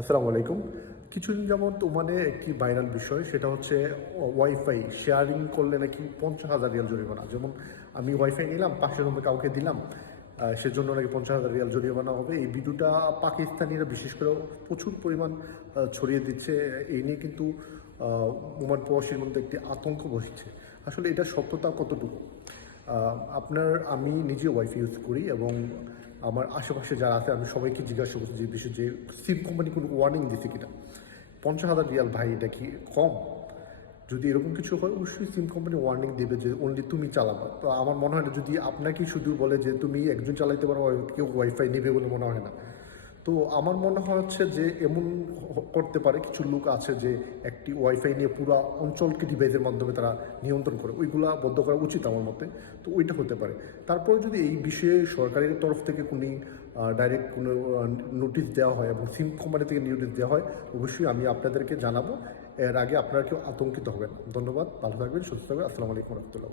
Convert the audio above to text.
আসসালামু আলাইকুম। কিছুদিন যাবত ওমানে একটি ভাইরাল বিষয়, সেটা হচ্ছে ওয়াইফাই শেয়ারিং করলে নাকি 50,000 রিয়াল জরিমানা। যেমন আমি ওয়াইফাই নিলাম, পাশের রুমে কাউকে দিলাম, সেজন্য নাকি 50,000 রিয়াল জরিমানা হবে। এই ভিডিওটা পাকিস্তানিরা বিশেষ করে প্রচুর পরিমাণ ছড়িয়ে দিচ্ছে। এই নিয়ে কিন্তু ওমান প্রবাসীর মধ্যে একটি আতঙ্ক বসছে। আসলে এটা সত্যতা কতটুকু? আমি নিজে ওয়াইফাই ইউজ করি এবং আমার আশেপাশে যারা আছে আমি সবাইকে জিজ্ঞাসা করছি যে বিষয়ে, যে সিম কোম্পানি কোনো ওয়ার্নিং দিচ্ছে কিনা। 50,000 রিয়াল, ভাই এটা কি কম? যদি এরকম কিছু হয় অবশ্যই সিম কোম্পানি ওয়ার্নিং দেবে যে অনলি তুমি চালাবা। তো আমার মনে হয় না, যদি আপনাকে শুধু বলে যে তুমি একজন চালাইতে পারো, কেউ ওয়াইফাই নেবে বলে মনে হয় না। তো আমার মনে হচ্ছে যে এমন করতে পারে, কিছু লোক আছে যে একটি ওয়াইফাই নিয়ে পুরো অঞ্চলকে ডিভাইসের মাধ্যমে তারা নিয়ন্ত্রণ করে, ওইগুলা বন্ধ করা উচিত আমার মতে। তো ওইটা হতে পারে। তারপরে যদি এই বিষয়ে সরকারের তরফ থেকে কোনো ডাইরেক্ট কোনো নোটিশ দেওয়া হয় এবং সিম কোম্পানি থেকে নোটিশ দেওয়া হয়, অবশ্যই আমি আপনাদেরকে জানাবো। এর আগে আপনারা কেউ আতঙ্কিত হবেন। ধন্যবাদ, ভালো থাকবেন, সুস্থ থাকবেন। আসসালামু আলাইকুম রহমতুল্লাহ।